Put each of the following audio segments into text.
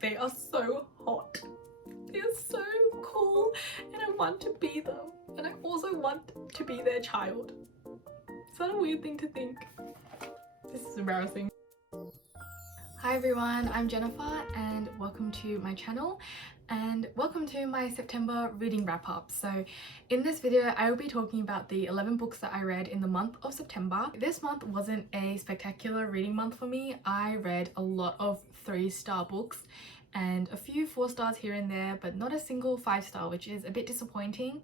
They are so hot. They are so cool and I want to be them. And I also want to be their child. Is that a weird thing to think? This is embarrassing. Hi everyone, I'm Jennifer and welcome to my channel and welcome to my September reading wrap up. So in this video I will be talking about the 11 books that I read in the month of September. This month wasn't a spectacular reading month for me. I read a lot of 3-star books and a few 4 stars here and there, but not a single 5-star, which is a bit disappointing.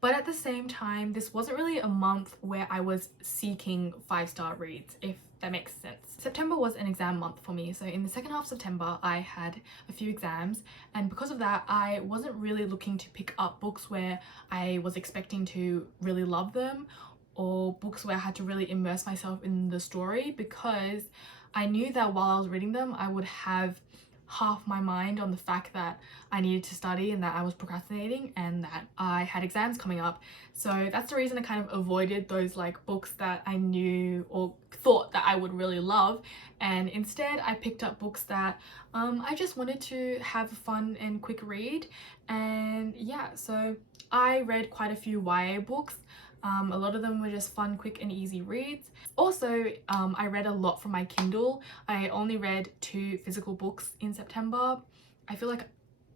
But at the same time, this wasn't really a month where I was seeking 5-star reads, if that makes sense. September was an exam month for me, so in the second half of September I had a few exams, and because of that I wasn't really looking to pick up books where I was expecting to really love them or books where I had to really immerse myself in the story, because I knew that while I was reading them I would have half my mind on the fact that I needed to study and that I was procrastinating and that I had exams coming up. So that's the reason I kind of avoided those like books that I knew or thought that I would really love, and instead I picked up books that I just wanted to have a fun and quick read. And yeah, so I read quite a few YA books. A lot of them were just fun, quick and easy reads. Also, I read a lot from my Kindle. I only read 2 physical books in September. I feel like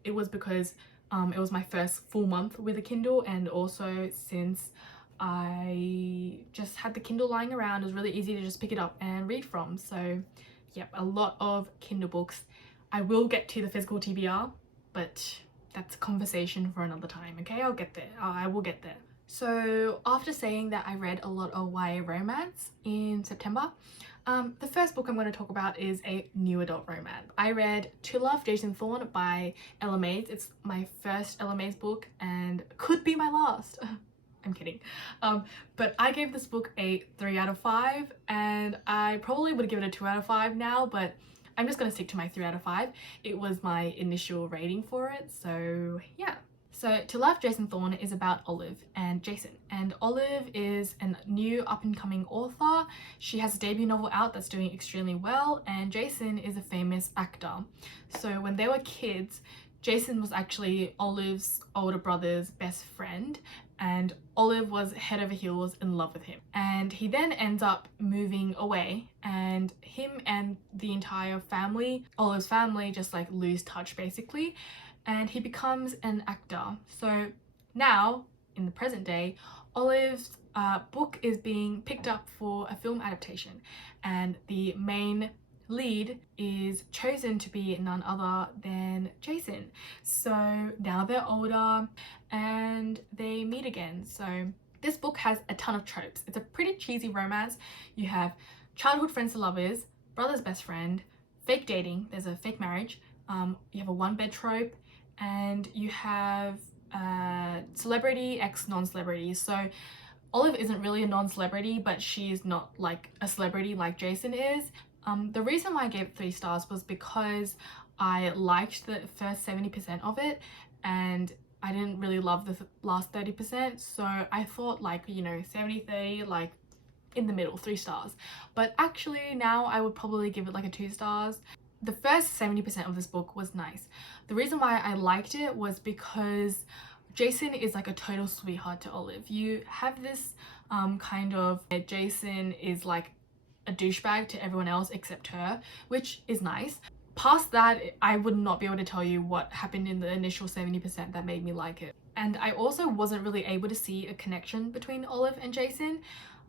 it was because it was my first full month with a Kindle, and also since I just had the Kindle lying around, it was really easy to just pick it up and read from. So yep, a lot of Kindle books. I will get to the physical TBR, but that's a conversation for another time, okay? I'll get there. I will get there. So after saying that I read a lot of YA romance in September, the first book I'm going to talk about is a new adult romance. I read To Love, Jason Thorne by Ella Mays. It's my first Ella Mays book and could be my last. I'm kidding. But I gave this book a 3 out of 5, and I probably would give it a 2 out of 5 now, but I'm just going to stick to my 3 out of 5. It was my initial rating for it, so yeah. So To Love, Jason Thorne is about Olive and Jason, and Olive is a new up-and-coming author. She has a debut novel out that's doing extremely well, and Jason is a famous actor. So when they were kids, Jason was actually Olive's older brother's best friend, and Olive was head over heels in love with him. And he then ends up moving away, and him and the entire family, Olive's family, just like lose touch basically, and he becomes an actor. So now, in the present day, Olive's book is being picked up for a film adaptation, and the main lead is chosen to be none other than Jason. So now they're older and they meet again. So this book has a ton of tropes. It's a pretty cheesy romance. You have childhood friends to lovers, brother's best friend, fake dating, there's a fake marriage, you have a one-bed trope, and you have celebrity ex non-celebrity. So Olive isn't really a non-celebrity, but she's not like a celebrity like Jason is. The reason why I gave it 3 stars was because I liked the first 70% of it and I didn't really love the last 30%, so I thought, like, you know, 70-30, like in the middle, 3 stars. But actually now I would probably give it like a 2 stars. The first 70% of this book was nice. The reason why I liked it was because Jason is like a total sweetheart to Olive. You have this kind of Jason is like a douchebag to everyone else except her, which is nice. Past that, I would not be able to tell you what happened in the initial 70% that made me like it. And I also wasn't really able to see a connection between Olive and Jason.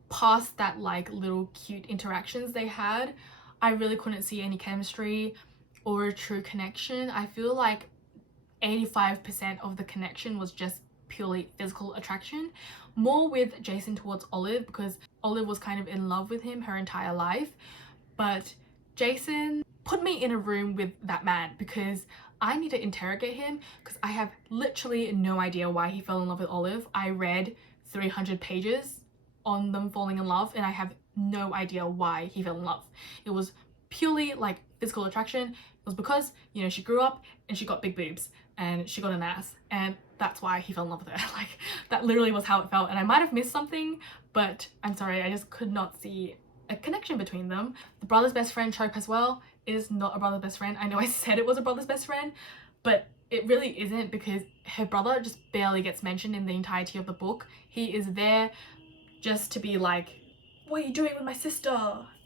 Past that like little cute interactions they had, I really couldn't see any chemistry or a true connection. I feel like 85% of the connection was just purely physical attraction, more with Jason towards Olive, because Olive was kind of in love with him her entire life. But Jason put me in a room with that man because I need to interrogate him, because I have literally no idea why he fell in love with Olive. I read 300 pages on them falling in love and I have no idea why he fell in love. It was purely like physical attraction. It was because, you know, she grew up and she got big boobs and she got an ass, and that's why he fell in love with her. Like, that literally was how it felt, and I might have missed something, but I'm sorry, I just could not see a connection between them. The brother's best friend trope as well, is not a brother's best friend. I know I said it was a brother's best friend, but it really isn't, because her brother just barely gets mentioned in the entirety of the book. He is there just to be like, what are you doing with my sister?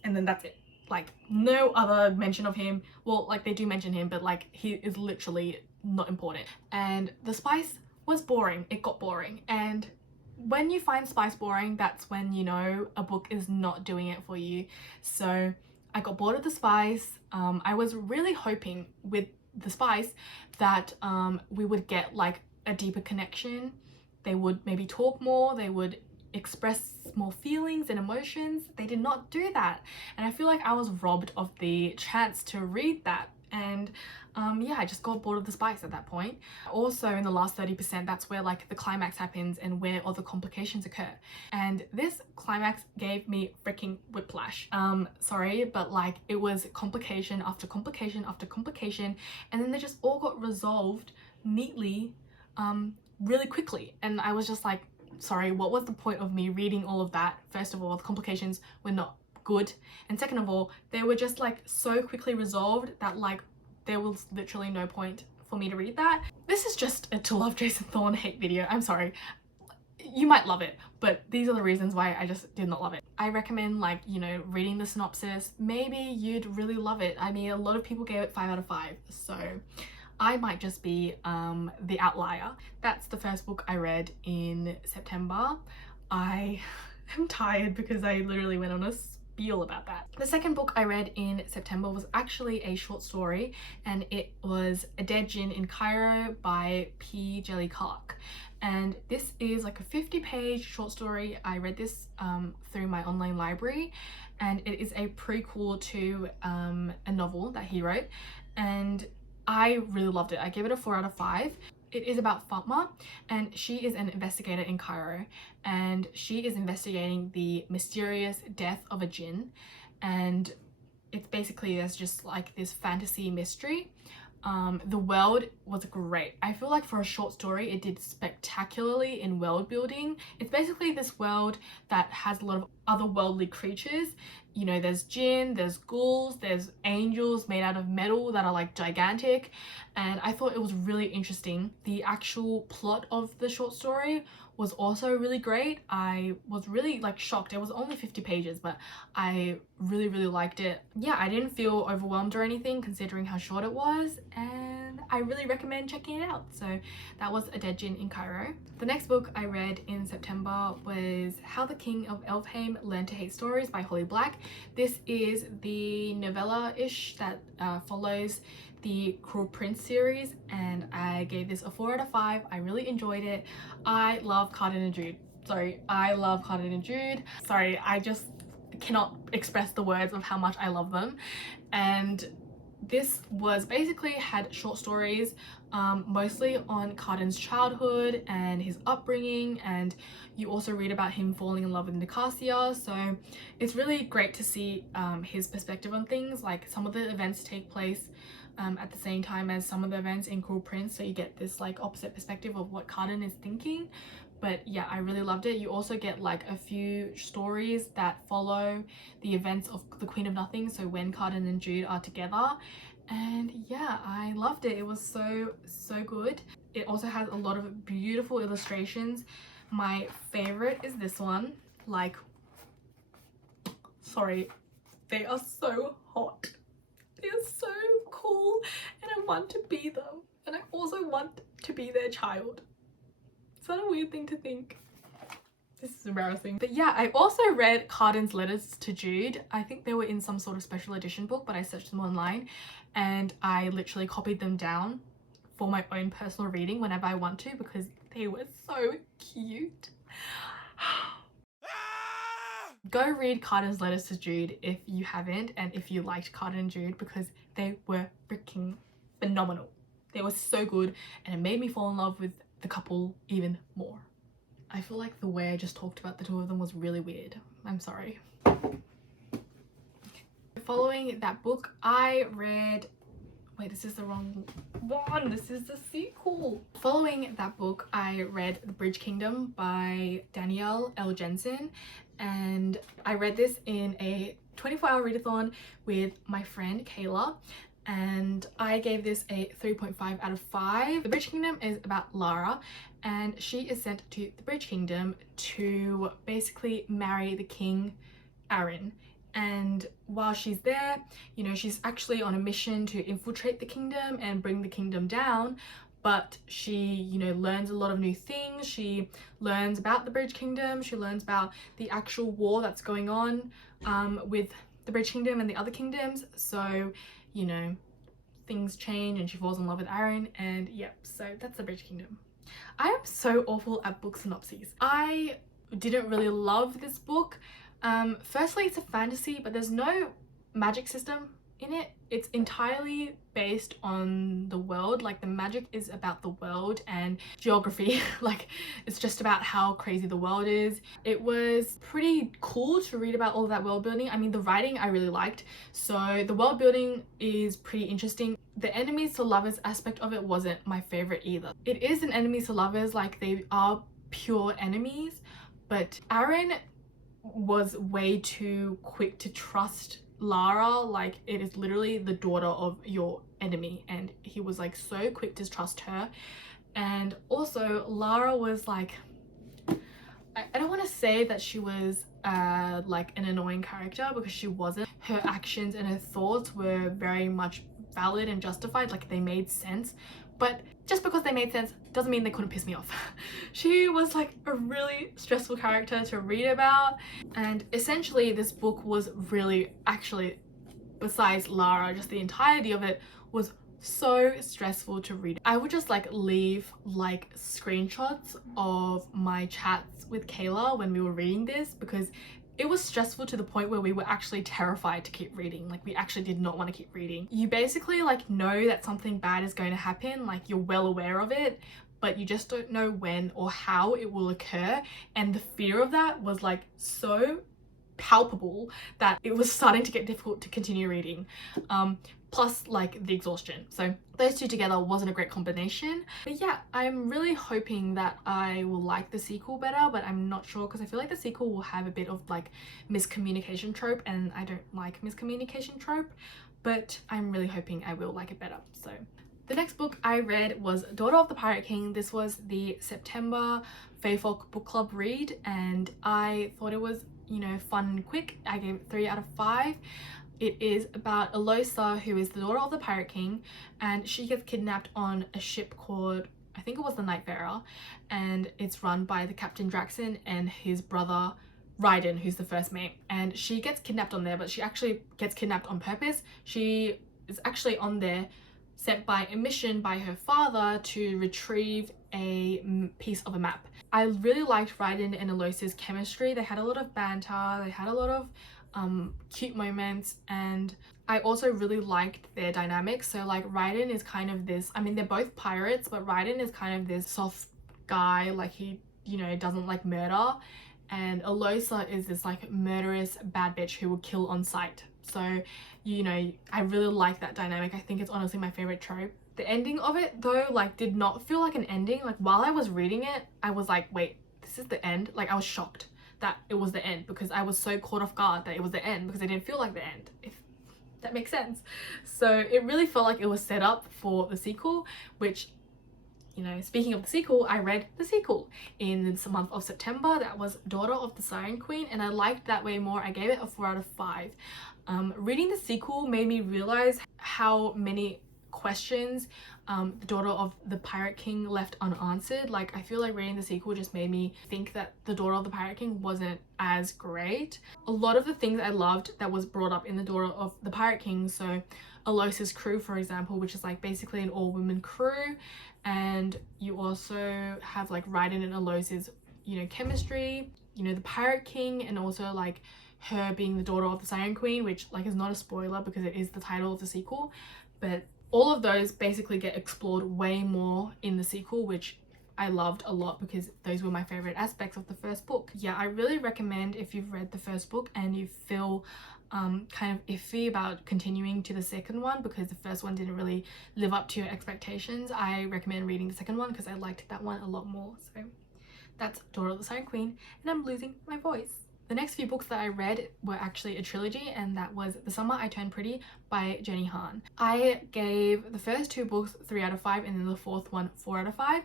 And then that's it. Like, no other mention of him. Well, like, they do mention him, but like, he is literally not important. And the spice was boring. It got boring. And when you find spice boring, that's when you know a book is not doing it for you. So I got bored of the spice. I was really hoping with the spice that we would get like a deeper connection. They would maybe talk more, they would express more feelings and emotions. They did not do that, and I feel like I was robbed of the chance to read that. And yeah, I just got bored of the spice at that point. Also, in the last 30%, that's where like the climax happens and where all the complications occur, and this climax gave me freaking whiplash. Sorry, but like, it was complication after complication after complication, and then they just all got resolved neatly really quickly, and I was just like, sorry, what was the point of me reading all of that? First of all, the complications were not good, and second of all, they were just like so quickly resolved that like there was literally no point for me to read that. This is just a to love Jason Thorne hate video. I'm sorry, you might love it, but these are the reasons why I just did not love it. I recommend, like, you know, reading the synopsis. Maybe you'd really love it. I mean, a lot of people gave it 5 out of 5, so I might just be the outlier. That's the first book I read in September. I am tired because I literally went on a spiel about that. The second book I read in September was actually a short story, and it was A Dead Djinn in Cairo by P. Jelly Clark. And this is like a 50-page short story. I read this through my online library, and it is a prequel to a novel that he wrote, and I really loved it. I gave it a 4 out of 5. It is about Fatma, and she is an investigator in Cairo, and she is investigating the mysterious death of a djinn, and it's basically, there's just like this fantasy mystery. The world was great. I feel like for a short story it did spectacularly in world building. It's basically this world that has a lot of otherworldly creatures. You know, there's djinn, there's ghouls, there's angels made out of metal that are like gigantic, and I thought it was really interesting. The actual plot of the short story was also really great. I was really like shocked. It was only 50 pages, but I really liked it. Yeah, I didn't feel overwhelmed or anything considering how short it was, and I really recommend checking it out. So that was A Dead Djinn in Cairo. The next book I read in September was How the King of Elfheim Learned to Hate Stories by Holly Black. This is the novella-ish that follows the Cruel Prince series, and I gave this a 4 out of 5. I really enjoyed it. I love Cardan and Jude. Sorry, I love Cardan and Jude. Sorry, I just cannot express the words of how much I love them. And this was basically had short stories mostly on Cardan's childhood and his upbringing, and you also read about him falling in love with Nicasia, so it's really great to see his perspective on things. Like, some of the events take place at the same time as some of the events in Cruel Prince, so you get this like opposite perspective of what Cardan is thinking. But yeah, I really loved it. You also get like a few stories that follow the events of the Queen of Nothing, so when Cardan and Jude are together. And yeah, I loved it. It was so good. It also has a lot of beautiful illustrations. My favorite is this one. Like, sorry, they are so hot. They are so cool, and I want to be them, and I also want to be their child. Is that a weird thing to think? This is embarrassing. But yeah, I also read Cardan's letters to Jude. I think they were in some sort of special edition book, but I searched them online and I literally copied them down for my own personal reading whenever I want to, because they were so cute. Go read Cardan's letters to Jude if you haven't, and if you liked Cardan and Jude, because they were freaking phenomenal. They were so good, and it made me fall in love with the couple even more. I feel like the way I just talked about the two of them was really weird. I'm sorry. Following that book, I read... Wait, this is the wrong one. This is the sequel. Following that book, I read The Bridge Kingdom by Danielle L. Jensen, and I read this in a 24-hour readathon with my friend Kayla, and I gave this a 3.5 out of 5. The Bridge Kingdom is about Lara, and she is sent to the Bridge Kingdom to basically marry the king, Aaron. And while she's there, you know, she's actually on a mission to infiltrate the kingdom and bring the kingdom down, but she, you know, learns a lot of new things. She learns about the Bridge Kingdom, she learns about the actual war that's going on with the Bridge Kingdom and the other kingdoms. So, you know, things change and she falls in love with Aaron, and yep, so that's the Bridge Kingdom. I am so awful at book synopses. I didn't really love this book. Firstly, it's a fantasy, but there's no magic system in it. It's entirely based on the world. Like, the magic is about the world and geography. Like, it's just about how crazy the world is. It was pretty cool to read about all of that world building. I mean, the writing I really liked, so the world building is pretty interesting. The enemies to lovers aspect of it wasn't my favorite either. It is an enemies to lovers, like they are pure enemies, but Aaron was way too quick to trust Lara. Like, it is literally the daughter of your enemy, and he was like so quick to trust her. And also Lara was like, I don't want to say that she was like an annoying character, because she wasn't. Her actions and her thoughts were very much valid and justified, like they made sense, but just because they made sense doesn't mean they couldn't piss me off. She was like a really stressful character to read about, and essentially this book was really, actually, besides Lara, just the entirety of it was so stressful to read. I would just like leave like screenshots of my chats with Kayla when we were reading this, because it was stressful to the point where we were actually terrified to keep reading. Like, we actually did not want to keep reading. You basically like know that something bad is going to happen, like you're well aware of it, but you just don't know when or how it will occur, and the fear of that was like so palpable that it was starting to get difficult to continue reading. Plus like the exhaustion. So those two together wasn't a great combination. But yeah, I'm really hoping that I will like the sequel better, but I'm not sure, because I feel like the sequel will have a bit of like miscommunication trope, and I don't like miscommunication trope, but I'm really hoping I will like it better. So the next book I read was Daughter of the Pirate King. This was the September Feyfolk Book Club read, and I thought it was, you know, fun and quick. I gave it 3 out of 5. It is about Eloisa, who is the daughter of the Pirate King, and she gets kidnapped on a ship called, I think it was the Nightfarer, and it's run by the Captain Draxon and his brother Ryden, who's the first mate. And she gets kidnapped on there, but she actually gets kidnapped on purpose. She is actually on there sent by a mission by her father to retrieve a piece of a map. I really liked Ryden and Eloisa's chemistry. They had a lot of banter, they had a lot of cute moments, and I also really liked their dynamics. So like Ryden is kind of this, I mean they're both pirates, but Ryden is kind of this soft guy, like he, you know, doesn't like murder, and Eloisa is this like murderous bad bitch who will kill on sight. So, you know, I really like that dynamic. I think it's honestly my favorite trope. The ending of it though, like, did not feel like an ending. Like, while I was reading it, I was like, wait, this is the end? Like, I was shocked that it was the end, because I was so caught off guard that it was the end, because it didn't feel like the end, if that makes sense. So it really felt like it was set up for the sequel, which, you know, speaking of the sequel, I read the sequel in the month of September. That was Daughter of the Siren Queen, and I liked that way more. I gave it a 4 out of 5. Reading the sequel made me realize how many questions the Daughter of the Pirate King left unanswered. Like, I feel like reading the sequel just made me think that the Daughter of the Pirate King wasn't as great. A lot of the things I loved that was brought up in the Daughter of the Pirate King, so Eloisa's crew, for example, which is like basically an all-women crew, and you also have like Ryden and Eloisa's, you know, chemistry, you know, the Pirate King, and also like her being the daughter of the Siren Queen, which like is not a spoiler because it is the title of the sequel, but all of those basically get explored way more in the sequel, which I loved a lot because those were my favorite aspects of the first book. Yeah, I really recommend, if you've read the first book and you feel kind of iffy about continuing to the second one because the first one didn't really live up to your expectations, I recommend reading the second one because I liked that one a lot more. So that's Daughter of the Siren Queen, and I'm losing my voice. The next few books that I read were actually a trilogy, and that was The Summer I Turned Pretty by Jenny Han. I gave the first 2 books 3 out of 5 and then the 4th one 4 out of 5.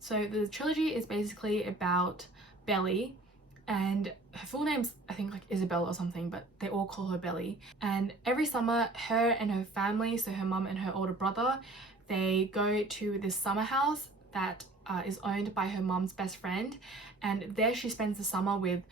So the trilogy is basically about Belly, and her full name's I think like Isabella or something, but they all call her Belly. And every summer her and her family, so her mum and her older brother, they go to this summer house that is owned by her mum's best friend, and there she spends the summer with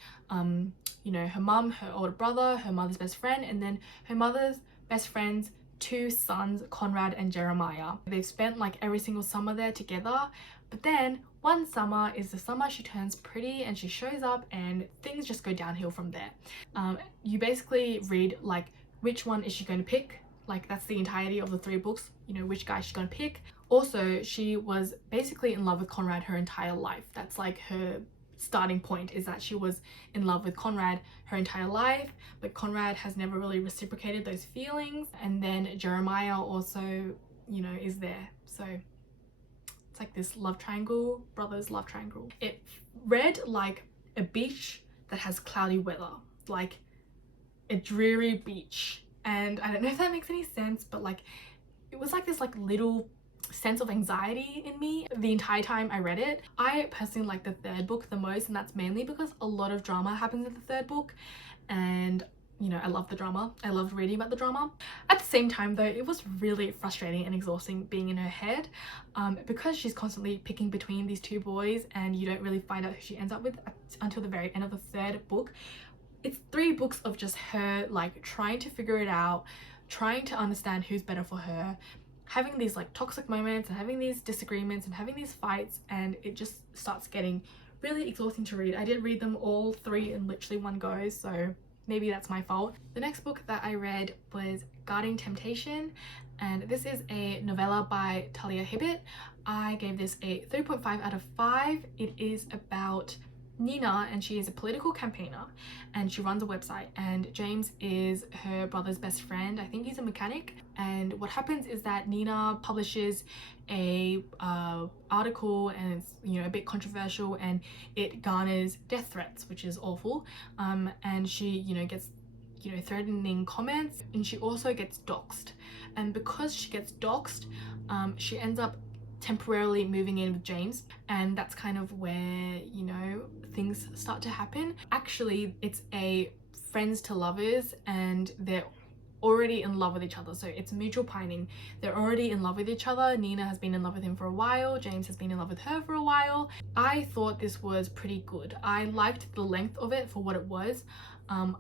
you know, her mum, her older brother, her mother's best friend, and then her mother's best friend's 2 sons, Conrad and Jeremiah. They've spent like every single summer there together, but then one summer is the summer she turns pretty and she shows up and things just go downhill from there. You basically read like which one is she going to pick, like that's the entirety of the 3 books, you know, which guy she's going to pick. Also, she was basically in love with Conrad her entire life. That's like her starting point, is that she was in love with Conrad her entire life, but Conrad has never really reciprocated those feelings. And then Jeremiah also, you know, is there. So it's like this love triangle, brothers love triangle. It read like a beach that has cloudy weather, like a dreary beach. And I don't know if that makes any sense, but like it was like this like little sense of anxiety in me the entire time I read it. I personally like the 3rd book the most, and that's mainly because a lot of drama happens in the 3rd book, and you know, I love the drama. I loved reading about the drama. At the same time though, it was really frustrating and exhausting being in her head, because she's constantly picking between these 2 boys and you don't really find out who she ends up with until the very end of the 3rd book. It's 3 books of just her like trying to figure it out, trying to understand who's better for her, having these like toxic moments and having these disagreements and having these fights, and it just starts getting really exhausting to read. I did read them all 3 in literally one go, so maybe that's my fault. The next book that I read was Guarding Temptation, and this is a novella by Talia Hibbert. I gave this a 3.5 out of 5. It is about Nina, and she is a political campaigner and she runs a website, and James is her brother's best friend. I think he's a mechanic, and what happens is that Nina publishes a article, and it's, you know, a bit controversial and it garners death threats, which is awful, and she, you know, gets, you know, threatening comments, and she also gets doxxed. And because she gets doxxed, she ends up temporarily moving in with James, and that's kind of where, you know, things start to happen. Actually, it's a friends to lovers, and they're already in love with each other, so it's mutual pining. They're already in love with each other. Nina has been in love with him for a while, James has been in love with her for a while. I thought this was pretty good. I liked the length of it for what it was.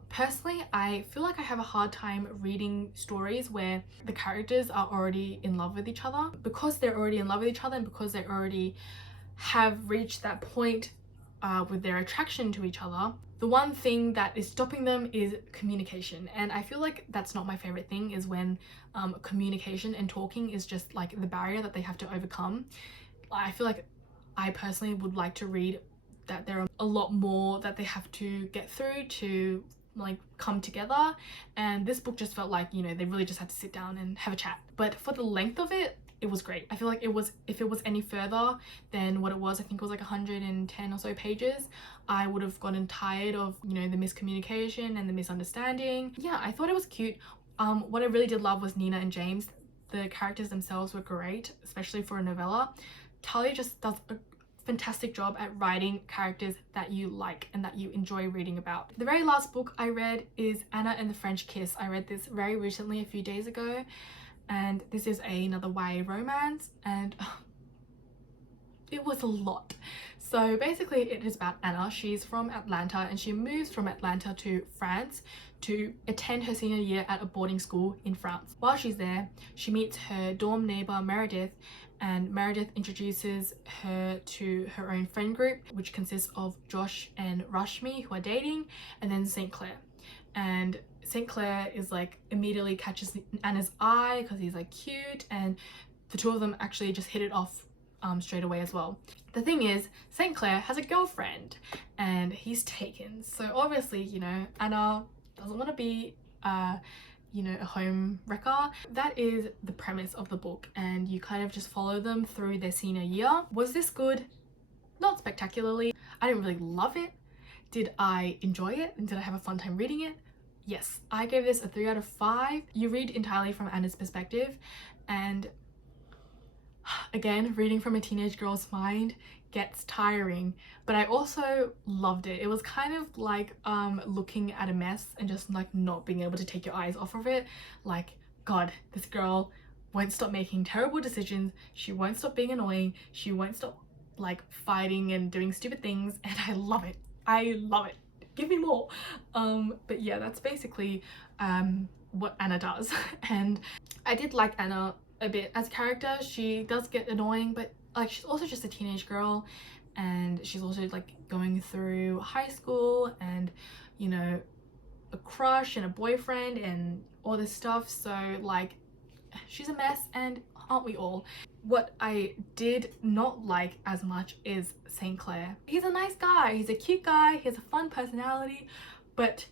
Personally, I feel like I have a hard time reading stories where the characters are already in love with each other. Because they're already in love with each other, and because they already have reached that point with their attraction to each other, the one thing that is stopping them is communication. And I feel like that's not my favorite thing, is when communication and talking is just like the barrier that they have to overcome. I feel like I personally would like to read that there are a lot more that they have to get through to like come together, and this book just felt like, you know, they really just had to sit down and have a chat. But for the length of it, it was great. I feel like it was, if it was any further than what it was, I think it was like 110 or so pages, I would have gotten tired of, you know, the miscommunication and the misunderstanding. Yeah, I thought it was cute. What I really did love was Nina and James. The characters themselves were great, especially for a novella. Talia just does a fantastic job at writing characters that you like and that you enjoy reading about. The very last book I read is Anna and the French Kiss. I read this very recently, a few days ago, and this is another YA romance, and it was a lot. So basically it is about Anna. She's from Atlanta and she moves from Atlanta to France to attend her senior year at a boarding school in France. While she's there, she meets her dorm neighbor Meredith, and Meredith introduces her to her own friend group, which consists of Josh and Rashmi, who are dating, and then St. Clair. And St. Clair is like immediately catches Anna's eye because he's like cute, and the two of them actually just hit it off straight away as well. The thing is, St. Clair has a girlfriend and he's taken, so obviously, you know, Anna doesn't want to be you know, a home wrecker. That is the premise of the book, and you kind of just follow them through their senior year. Was this good? Not spectacularly. I didn't really love it. Did I enjoy it and did I have a fun time reading it? Yes, I gave this a 3 out of 5. You read entirely from Anna's perspective, and again, reading from a teenage girl's mind gets tiring, but I also loved it. It was kind of like looking at a mess and just like not being able to take your eyes off of it. Like, God, this girl won't stop making terrible decisions, she won't stop being annoying, she won't stop like fighting and doing stupid things, and I love it. I love it. Give me more. But yeah, that's basically what Anna does. And I did like Anna a bit as a character. She does get annoying, but like she's also just a teenage girl, and she's also like going through high school and, you know, a crush and a boyfriend and all this stuff. So like she's a mess, and aren't we all? What I did not like as much is St. Clair. He's a nice guy, he's a cute guy, he has a fun personality, but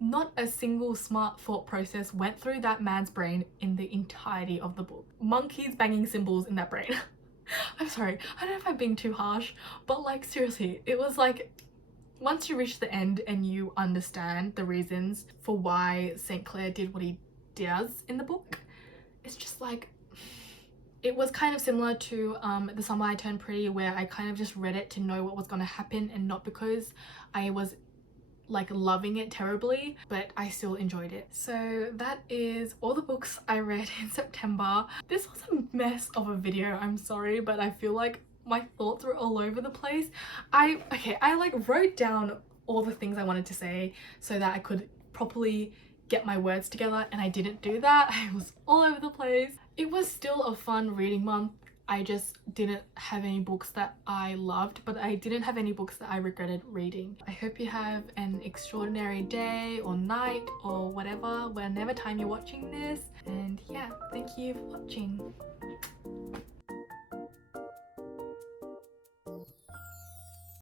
not a single smart thought process went through that man's brain in the entirety of the book. Monkeys banging cymbals in that brain. I'm sorry, I don't know if I'm being too harsh, but like seriously, it was like once you reach the end and you understand the reasons for why St. Clair did what he does in the book, it's just like, it was kind of similar to The Summer I Turned Pretty, where I kind of just read it to know what was going to happen and not because I was like loving it terribly, but I still enjoyed it. So that is all the books I read in September. This was a mess of a video, I'm sorry, but I feel like my thoughts were all over the place. I like wrote down all the things I wanted to say so that I could properly get my words together, and I didn't do that. I was all over the place. It was still a fun reading month. I just didn't have any books that I loved, but I didn't have any books that I regretted reading. I hope you have an extraordinary day or night or whatever, whenever time you're watching this. And yeah, thank you for watching.